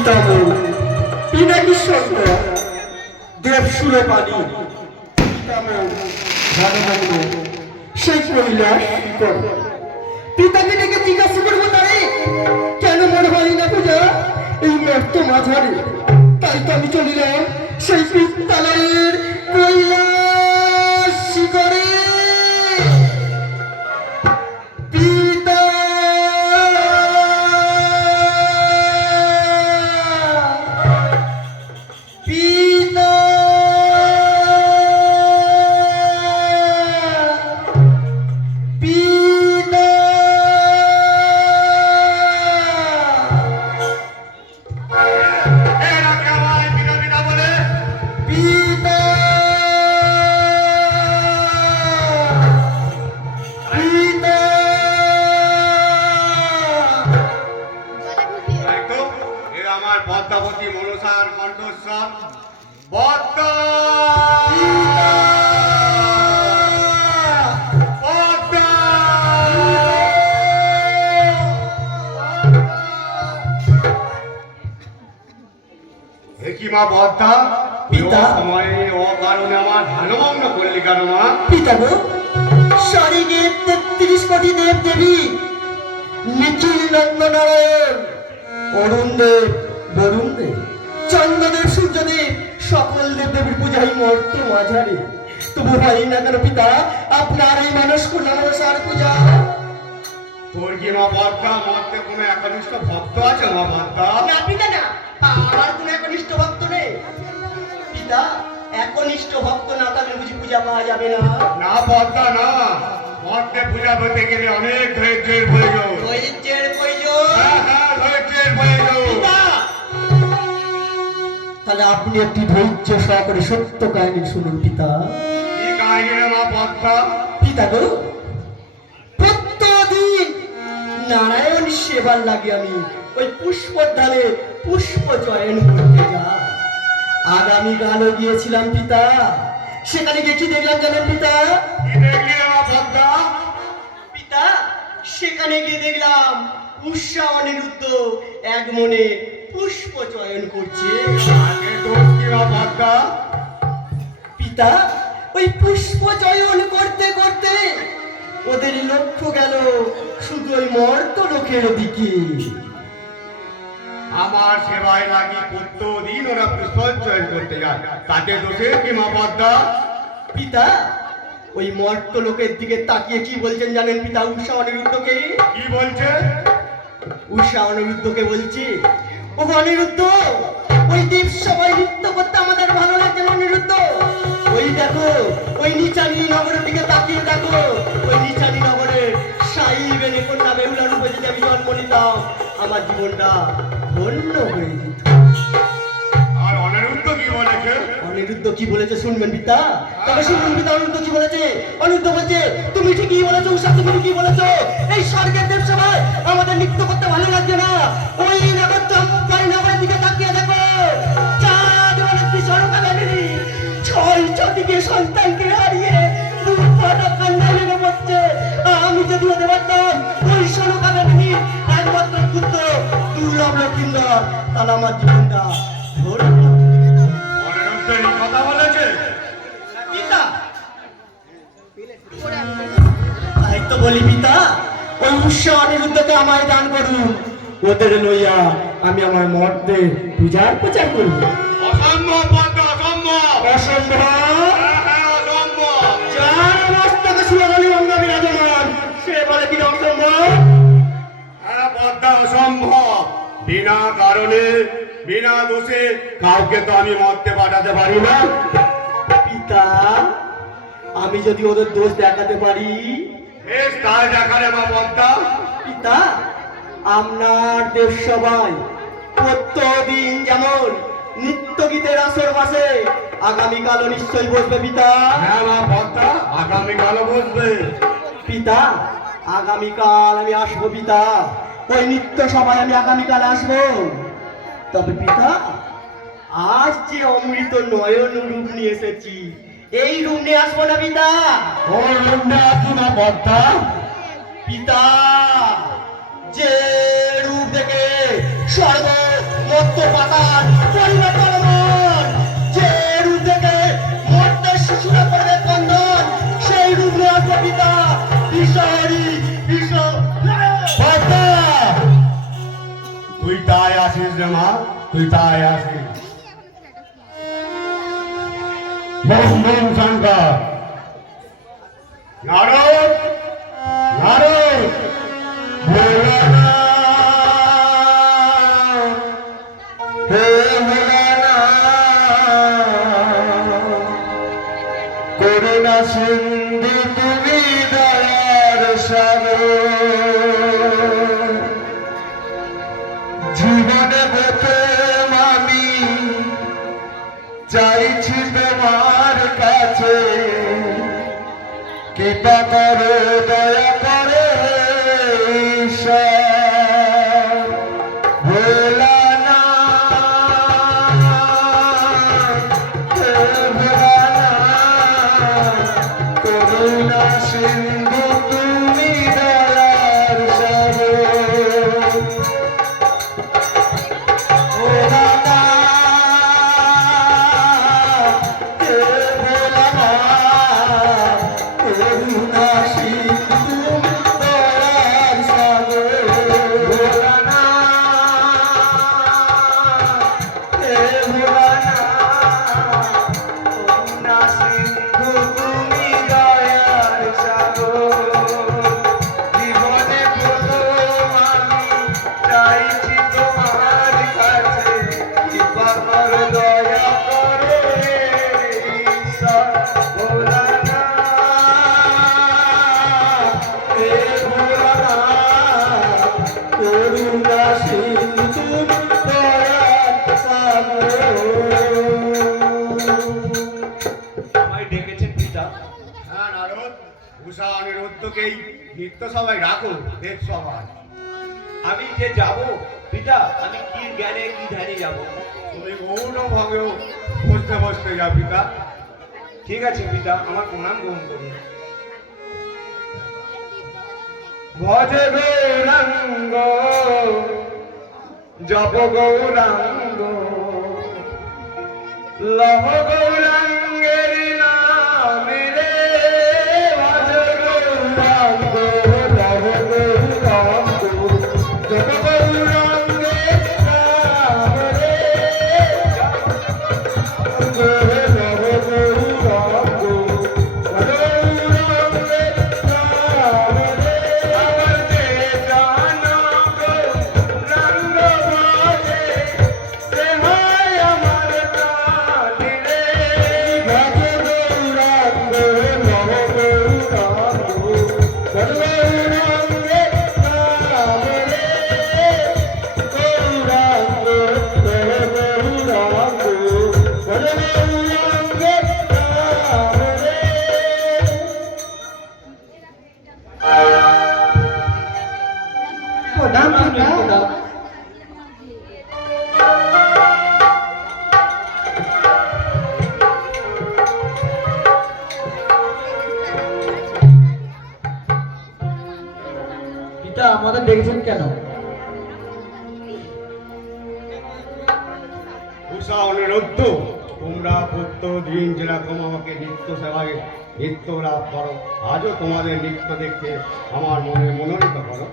পিতামহ পিনাকি শঙ্কর দেবসুরে পানি পিতামহ ভানুমগ্ন সেই কৈলাস কর পিতাকে ডেকে জিজ্ঞাসা করবো তাই কেন মনে হয় না পূজা এই মর্ত মাঝারে তাই তো আমি চলিলাম সেই পিত্তালয়ের কৈলাস শিখরে পিতা পিতা পিতা এরা কেমন পিতা পিতা বলে? পিতা পিতা তাই তো, এ আমার পদ্মাবতী মনসার কণ্ঠস্বর। পদ্মা! পদ্মা! এ কি মা পদ্মা? পিতা! ও সময়ে অকারণে আমার ধ্যানভগ্ন করলি কেন মা? পিতা গো স্বর্গে ৩৩ কোটি দেব দেবী নিখিল নন্দনারায়ণ অরুণ দেব বরুণ দেব চন্দ্রদেব সূর্যদেব সকল দেব দেবীর পূজাই মর্ত মাঝারে তবু হয় না কেন পিতা আপনার এই মানুষ কুলার পূজা তোর কি মা পদ্মা মধ্যে কোনো একনিষ্ঠ ভক্ত আছে মা পদ্মা? না পিতা না আমার কোনো একনিষ্ঠ ভক্ত নেই পিতা একনিষ্ঠ ভক্ত না থাকলে বুঝি পূজা পাওয়া যাবে না না পদ্মা না, মধ্যে পূজা পেতে গেলে অনেক ধৈর্যের প্রয়োজন। ধৈর্যের প্রয়োজন হ্যাঁ হ্যাঁ, ধৈর্যের প্রয়োজন। পিতা তাহলে আপনি একটি ধৈর্য সহকারে সত্য কাহিনী শুনুন পিতা কি কাহিনী রে মা পদ্মা? পিতা গো প্রত্যেকদিন নারায়ণ সেবার লাগে আমি ওই পুষ্পধানে পুষ্প চয়ন করতে যাই আগামীকালও গিয়েছিলাম পিতা সেখানে গিয়ে কি দেখলাম জানেন পিতা কি দেখলি রে মা পদ্মা? পিতা সেখানে গিয়ে দেখলাম উষা অনিরুদ্ধ এক মনে পুষ্প চয়ন করছে আগে দোষ কি মা পদ্মা? পিতা ওই পুষ্প চয়ন করতে করতে ওদের লক্ষ্য গেল শুধু ওই মর্ত লোকের দিকে আমার সেবায় লাগি প্রত্যেকদিন ওরা পুষ্পচয়ন করতে যায়, তাতে দোষের কি মা পদ্মা? পিতা ওই মর্ত লোকের দিকে তাকিয়ে কি বলছেন জানেন পিতা উষা অনিরুদ্ধকে কি বলছে? উষা অনিরুদ্ধকে বলছি ও অনিরুদ্ধ ওই দ্বীপ সবাই নৃত্য করতে আমাদের ভালো লাগছে না অনিরুদ্ধ ওই দেখো ওই নিচানি নগরের দিকে তাকিয়ে দেখো ওই নিচানি নগরের সাইবে কন্যা বেহুলা রূপে যদি আমি জন্ম নিতাম আমার জীবনটা ধন্য হয়ে যেত আর অনিরুদ্ধ কি বলেছে? অনিরুদ্ধ কি বলেছে শুনবেন পিতা তবে শুনুন পিতা অনিরুদ্ধ কি বলেছে অনিরুদ্ধ বলছে তুমি ঠিকই বলেছো উষা তুমি ঠিকই বলেছো এই স্বর্গের দেব সবাই আমাদের নৃত্য করতে ভালো লাগছে না ওই নগর চম্পাই নগরের দিকে তাকিয়ে দেখো চাঁদ মানে সরকারি ছয় ছদিকে সন্তানকে হারিয়ে দুঃখটা কান্নায় লেগে পড়ছে আমি যদি হতে পারতাম ওই সরকারি একমাত্র পুত্র দুর্লভ লক্ষ্মীন্দর তাহলে আমার জীবনটা ধন্য অনিরুদ্ধ এই কথা বলেছে? পিতা তাই তো বলি পিতা ওই উৎসাহ অনিরুদ্ধকে আমায় দান করুন ওদের লইয়া আমি আমার মর্তে পূজার প্রচার করব অসম্ভব পদ্মা, অসম্ভব। অসম্ভব হ্যাঁ হ্যাঁ, অসম্ভব। যার মস্তকে সুরগলি অঙ্গ বিরাজমান সে বলে কি অসম্ভব হ্যাঁ পদ্মা, অসম্ভব। বিনা কারণে বিনা দোষে কাউকে তো আমি মরতে পাঠাতে পারি না। পিতা আমি যদি ওদের দোষ দেখাতে পারি বেশ, তাই দেখালে মা পদ্মা। পিতা আপনার দেশ সবাই প্রত্যেকদিন যেমন নিত্য গীতের আসর বসে আগামীকালও নিশ্চয়ই বসবে পিতা হ্যাঁ মা পদ্মা, আগামীকালও বসবে। পিতা আগামীকাল আমি আসবো পিতা ওই নিত্য সবাই আমি আগামীকাল আসবো তবে পিতা আজ যে অমৃত নয়ন রূপ নিয়ে এসেছি এই রূপ নিয়ে আসবো না পিতা ওর রূপটা আসবো না পদ্মা। পিতা যে রূপ দেখে স্বর্গ রক্ত পাতার পরিবর্তন মন, যে রূপ থেকে মর্তের শিশুরা করবে কন্দন, সেই রূপ নিয়ে আসবে পিতা ঈশ্বরী ঈশ্বর। বাবা, তুই তাই আসিস রে মা, তুই তাই আসিস। বম বম শঙ্কর। নারদ, নারদ, ভোলানাথ, হে ভোলানাথ, করুণা সিন্ধু তুমি দয়ার সাগর, জীবনে প্রথম আমি চাইছি তোমার কাছে, কৃপা করো দয়া করো ঈশ্বর। ভোলানাথ, হে ভোলানাথ, করুণা সিন্ধু তুমি দয়ার সাগর। আমায় ডেকেছেন পিতা? হ্যাঁ নারদ, উষা অনিরুদ্ধকেই নিত্য সবাই রাখো দেব সভায়। আমি যে যাব পিতা, আমি কি জ্ঞানে কি ধ্যানে যাব? তুমি গৌণ ভাবেও বসতে বসতে যা পিতা। ঠিক আছে পিতা, আমার প্রণাম গ্রহণ করুন। ভজ গৌরাঙ্গ, জপ গৌরাঙ্গ, লহ গৌরাঙ্গের নামে রে। ভজ গৌরাঙ্গ, লহ গৌরাঙ্গ, জপ গৌরাঙ্গের নামে রে। লহ গৌরাঙ্গ, ভজ গৌরাঙ্গের নামে রে। আমার যে জানা গৌরাঙ্গ ভজে, সে হয় আমার প্রাণ রে। ভজ গৌরাঙ্গ, লহ গৌরাঙ্গ, ভজ গৌরাঙ্গের নামে রে। গৌরাঙ্গ, লহ গৌরাঙ্গ, ভজ গৌরাঙ্গের নামে রে। প্রণাম পিতা। পিতা আমাদের ডেকেছেন কেন? উষা অনিরুদ্ধ, তোমরা প্রত্যেকদিন যেরকম আমাকে নিত্য সেবায় নিত্য লাভ করো, আজও তোমাদের নিত্য দেখে আমার মনে মনোনীত করো।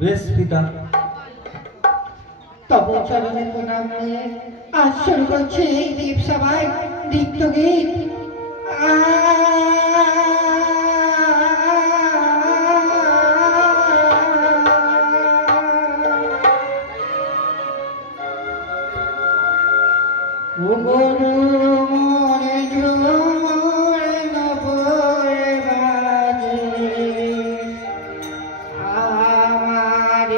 বেশ পিতা। তব চরণে প্রণাম নিয়ে আজ শুরু করছে এই দীপ সভায় দীপ্ত গীত। ও গরু মোরে ঝুমরে নবরে বাজে, আমার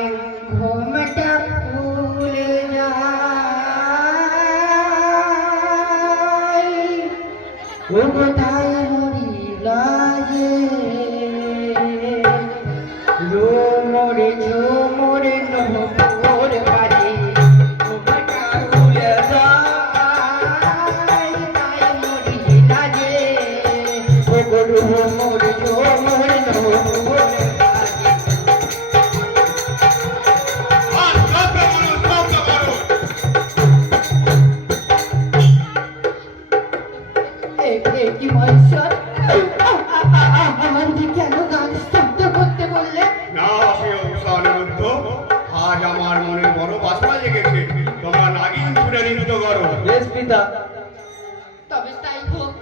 ঘুমটা খুলে যায়, ও কোথায় মরিলা যে মোরে ঝুমরে নবরে বাজে, ঘুমটা খুলে যায়, তাই মরিলা যে ও গরু মোরে ঝুমরে নবরে বাজে। মনে বড় বাসনা জেগেছে, তোমরা নাগিন ছুড়ে নৃত্য করো। বেশ পিতা। তবে তাই হোক।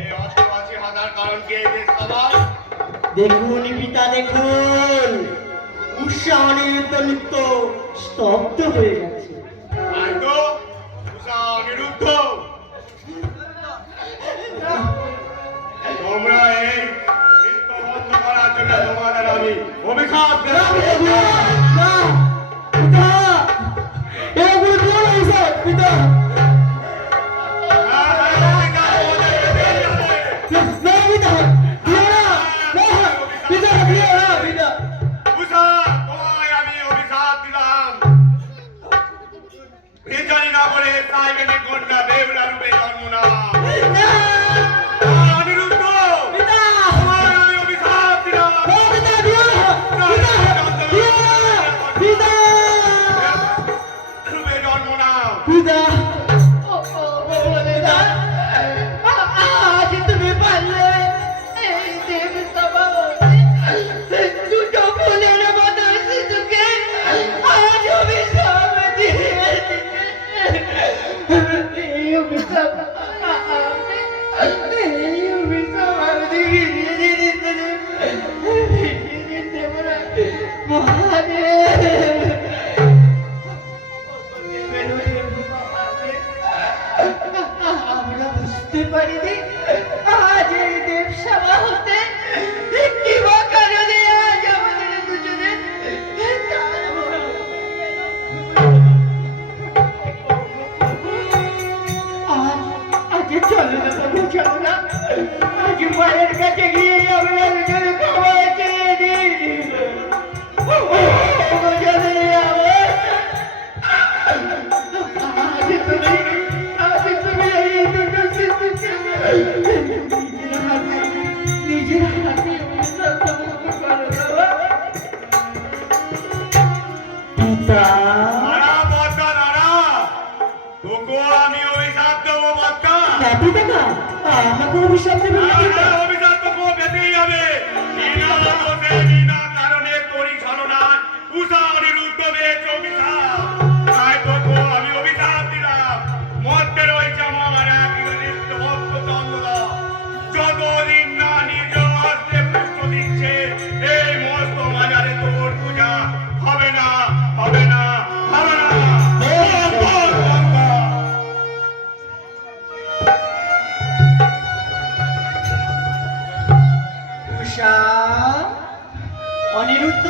এই অষ্টআশি হাজার কারণ কি এই দেশ সবার? দেখুন পিতা দেখুন, উষা অনিরুদ্ধ নৃত্য স্তব্ধ হয়ে গেছে। তাই তো, উষা অনিরুদ্ধ, তোমরা এই নৃত্য বন্ধ করার জন্য তোমাদের আমি অভিশাপ না, দেব। না, পিতা, এগুলো দিও না উষা, পিতা। না, না, পিতা, দিও না, না, পিতা, দিও না, পিতা। উষা, তোমায় আমি অভিশাপ দিলাম। বিজয়ী নগরে সাইবেনের কন্যা বেহুলা রূপে জন্ম নাও। না, অনিরুদ্ধ, পিতা, তোমায় আমি অভিশাপ দিলাম। ও পিতা, দিও না, পিতা, দিও না, পিতা, রূপে জন্ম নাও। পিতা। বলে আজ তুমি পারলে এই দেব সভা হতে দুটো ফুলের মতো শিশুকে আজ অভিশাপ দিয়েছে। এই অভিশাপ আমি দিয়ে দিতে মহাদেব। আমরা বুঝতে পারিনি আজ এই দেবসভা হতে কি বা কারণে আজ আমাদের দুজনের আজ চলো না বাবু, চলো না, আজ মায়ের কাছে গিয়ে আমরা দুজনে ক্ষমা চেয়ে দিই। আজ তুমি এই দুটো শিশুকে নিজের হাতে অভিশাপ করো বাবা। পিতা, দাঁড়া বদ্দা, দাঁড়া। তোকেও আমি অভিশাপ দেবো বদ্দা। না পিতা না, আমাকে অভিশাপ দেবেন না পিতা। অভিশাপ তোকেও পেতেই হবে। বিনা দোষে বিনা কারণে তোরই ছলনায় উষা অনিরুদ্ধ পেয়েছে অভিশাপ। তাই তোকেও আমি অভিশাপ দিলাম। মর্তের ওই জামা আমার একই নিত্য ভক্ত চন্দ্রদা যতদিন না নিজ হস্তে পুষ্প দিচ্ছে এই মস্ত বাজারে তোর পূজা হবে না, হবে না, হবে না। বল, বল, বল। উষা, অনিরুদ্ধ,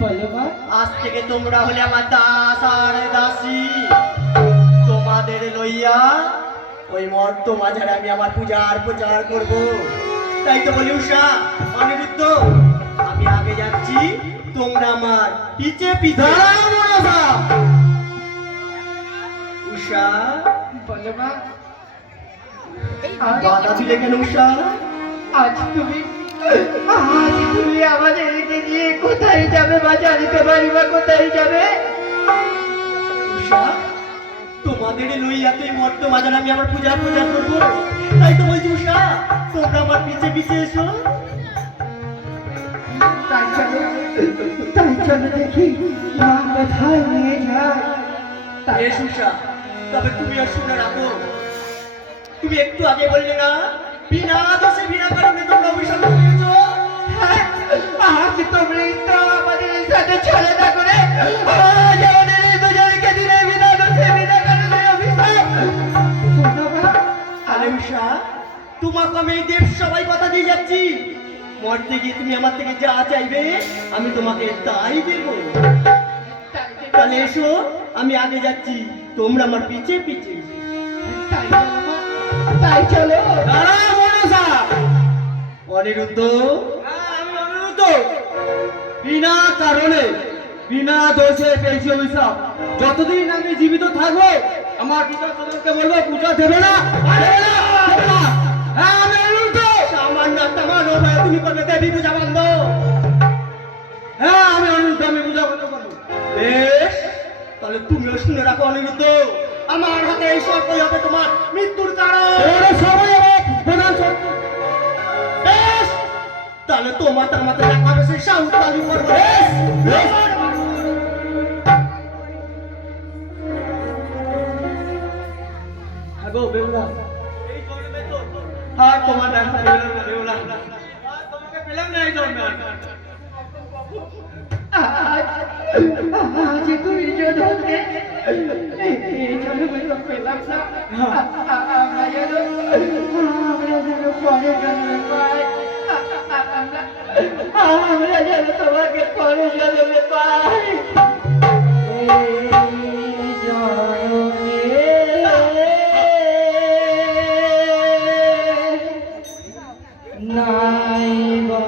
বলো মা। আজ থেকে তোমরা হলে আমার দাস আর দাসী। তোমাদের লইয়া ওই মর্ত মাঝারে আমি আমার পূজার প্রচার করব। তাই তো বলি উষা, অনিরুদ্ধ, আমি আগে যাচ্ছি, তোমরা আমার পিছে পিছে। উষা, বলো মা। বাধা দিলে কেন উষা? আজ তুমি আমাদেরকে নিয়ে কোথায় যাবে বা জানিতে পারি বা কোথায় যাবে? উষা, তোমাদের লইয়া তুই মর্ত মাজার আমি আমার পূজা করবো, তাই তো বলছি উষা, তোমরা আমার পিছে পিছে এসো। তাই চলো দেখি মা কোথায় নিয়ে যায়। বেশ উষা, তবে তুমিও শুনে রাখো, তুমি একটু আগে বললে না বিনা দোষে বিনা কারণে তোমরা অভিশাপ পেয়েছো। হ্যাঁ, আজ তোমরাই তো আমাদের সাথে চলে না করে আজ আমাদের এই দুজনকে দিলে বিনা দোষে বিনা কারণে অভিশাপ। শোনো মা, আরে উষা, তোমাকে আমি এই দেব সবাই কথা দিয়ে যাচ্ছি, মরতে গিয়ে তুমি আমার থেকে যা চাইবে আমি তোমাকে তাই দেব। তাহলে এসো, আমি আগে যাচ্ছি, তোমরা আমার পিছে পিছে এসো। তাই চলো মা, তাই চলো। দাঁড়াও মনসা। অনিরুদ্ধ, আমি অনিরুদ্ধ বিনা কারণে বিনা দোষে পেয়েছি অভিশাপ। যতদিন আমি জীবিত থাকবো আমার পিতা তোমাকে বলবো পূজা দেবে না, দেবে না, দেবে না। হ্যাঁ, আমি অনিরুদ্ধ। সামান্য একটা মানব হয়ে তুমি করবে দেবী পূজা বন্ধ। হ্যাঁ, আমি অনিরুদ্ধ, আমি পূজা বন্ধ করবো। বেশ, তাহলে তুমিও শুনে রাখো অনিরুদ্ধ, আমার হাতে এই সর্পই হবে তোমার মৃত্যুর কারণ। সবাই আমার প্রধান শত্রু। বেশ, তাহলে তোমার আমাকে দেখাবে সেই সাহস চালু করবো। বেশ, আগো বেউলা, এই জন্মে তো আর তোমার দেখা পেলাম না বেউলা, আর তোমাকে পেলাম না এই জন্মে। আজ তুই জনকে এই জন্মে তো পেলাম না। আমরা যেন পরে জন্মে পাই। আমরা যেন তোমাকে পরে জন্মে পাই। এই জন্মে নাই বা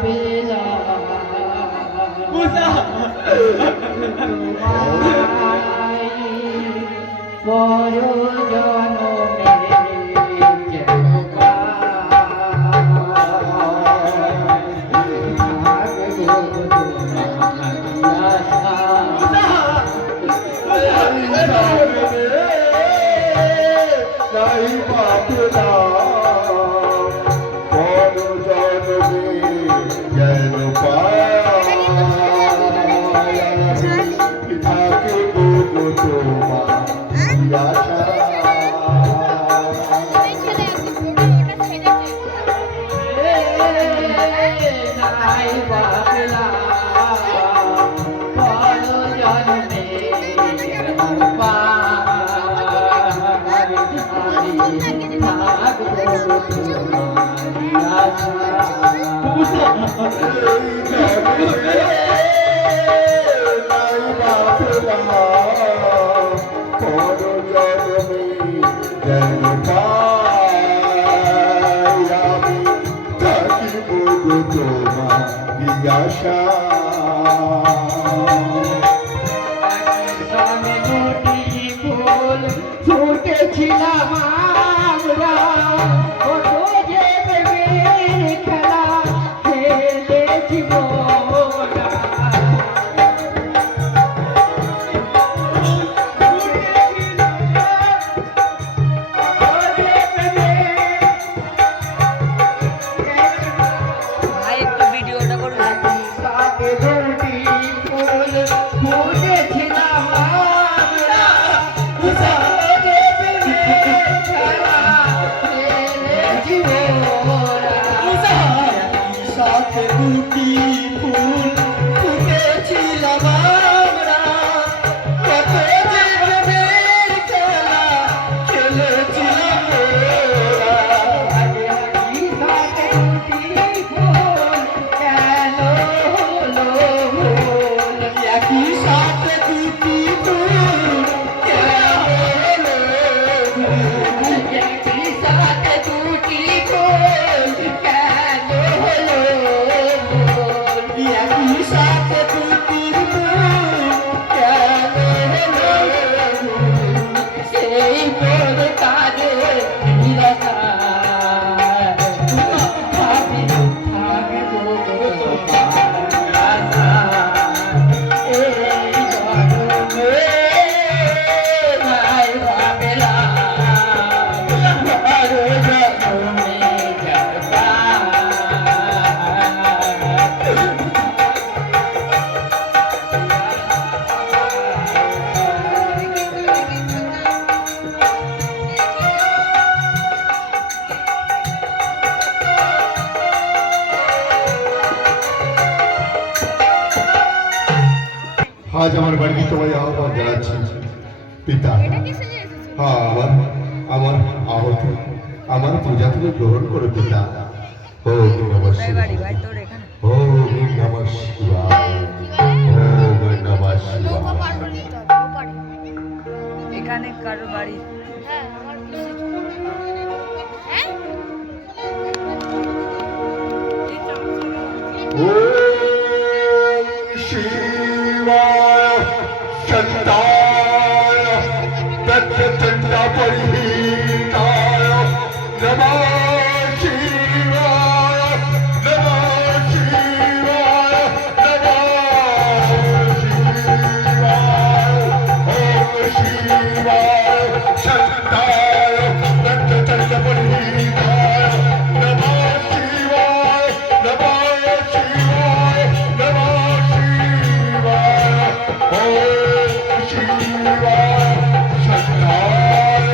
পেলাম বড় জনমে যেন নাই বাপলা বড় জনমে যেন ফুটেছিলাম আমরা কত যে প্রেমের খেলা খেলেছি মোরা। ভাই একটু ভিডিওটা করুন। সাথে দুটি ফুল ফুটেছিলাম আমরা কত যে প্রেমের খেলা খেলেছি মোরা। সাথে দুটি ফুল ফুটেছিলাম আমরা, কত যে প্রেমের খেলা খেলেছিলাম মোরা। একই সাথে দুটি ফুল কেন হলো ভুল? একই সাথে দুটি ফুল কেন হলো ভুল? একই সাথে দুটি ফুল কেন হলো ভুল? আজ আমার বাড়িতে তোমায় আহ্বান জানাচ্ছি পিতা। হ্যাঁ, আমার আহত আমার পূজা তুমি গ্রহণ করো পিতা। ও নমঃ কোথায় বাড়ি শিবায়, ভাই তোর এখানে? ও নমঃ শিবায়, ও নমঃ শিবায়। এখানে কারো বাড়ি? ওম শিবায় শান্তায় তৎচণ্ড পরিহিতায় নমঃ শিবায়, নমঃ শিবায়, নমঃ শিবায়। ওম শিবায় শান্তায় তৎচণ্ড পরিহিতায় নমঃ শিবায়, নমঃ শিবায়, নমঃ শিবায়। ওম শিবায় শান্তায়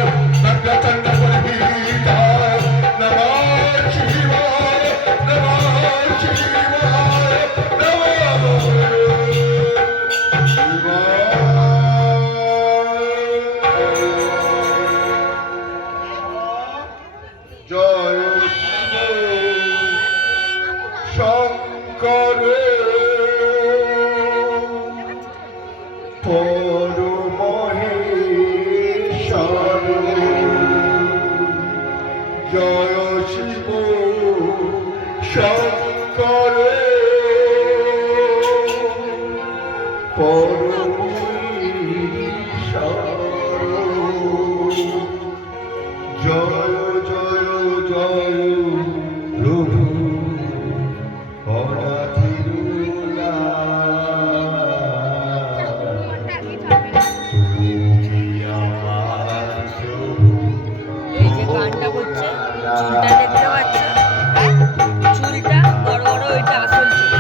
তৎচণ্ড পরিহিতায় নমঃ শিবায়, নমঃ শিবায়, জয় শিব শঙ্কর পরমহেশ্বর, জয় শিব শঙ্কর পরমেশ্বর, জয় জয় জয় প্রভু অনাথিরুলা। তুমি আমার প্রভু, এই যে গানটা করছে, চুলটা দেখতে পাচ্ছ? চুলটা বড় বড়, ওইটা আসল চুল।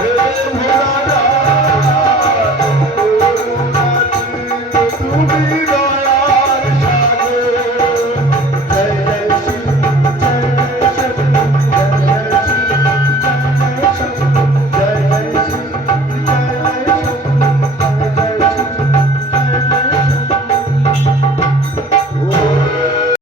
Hey,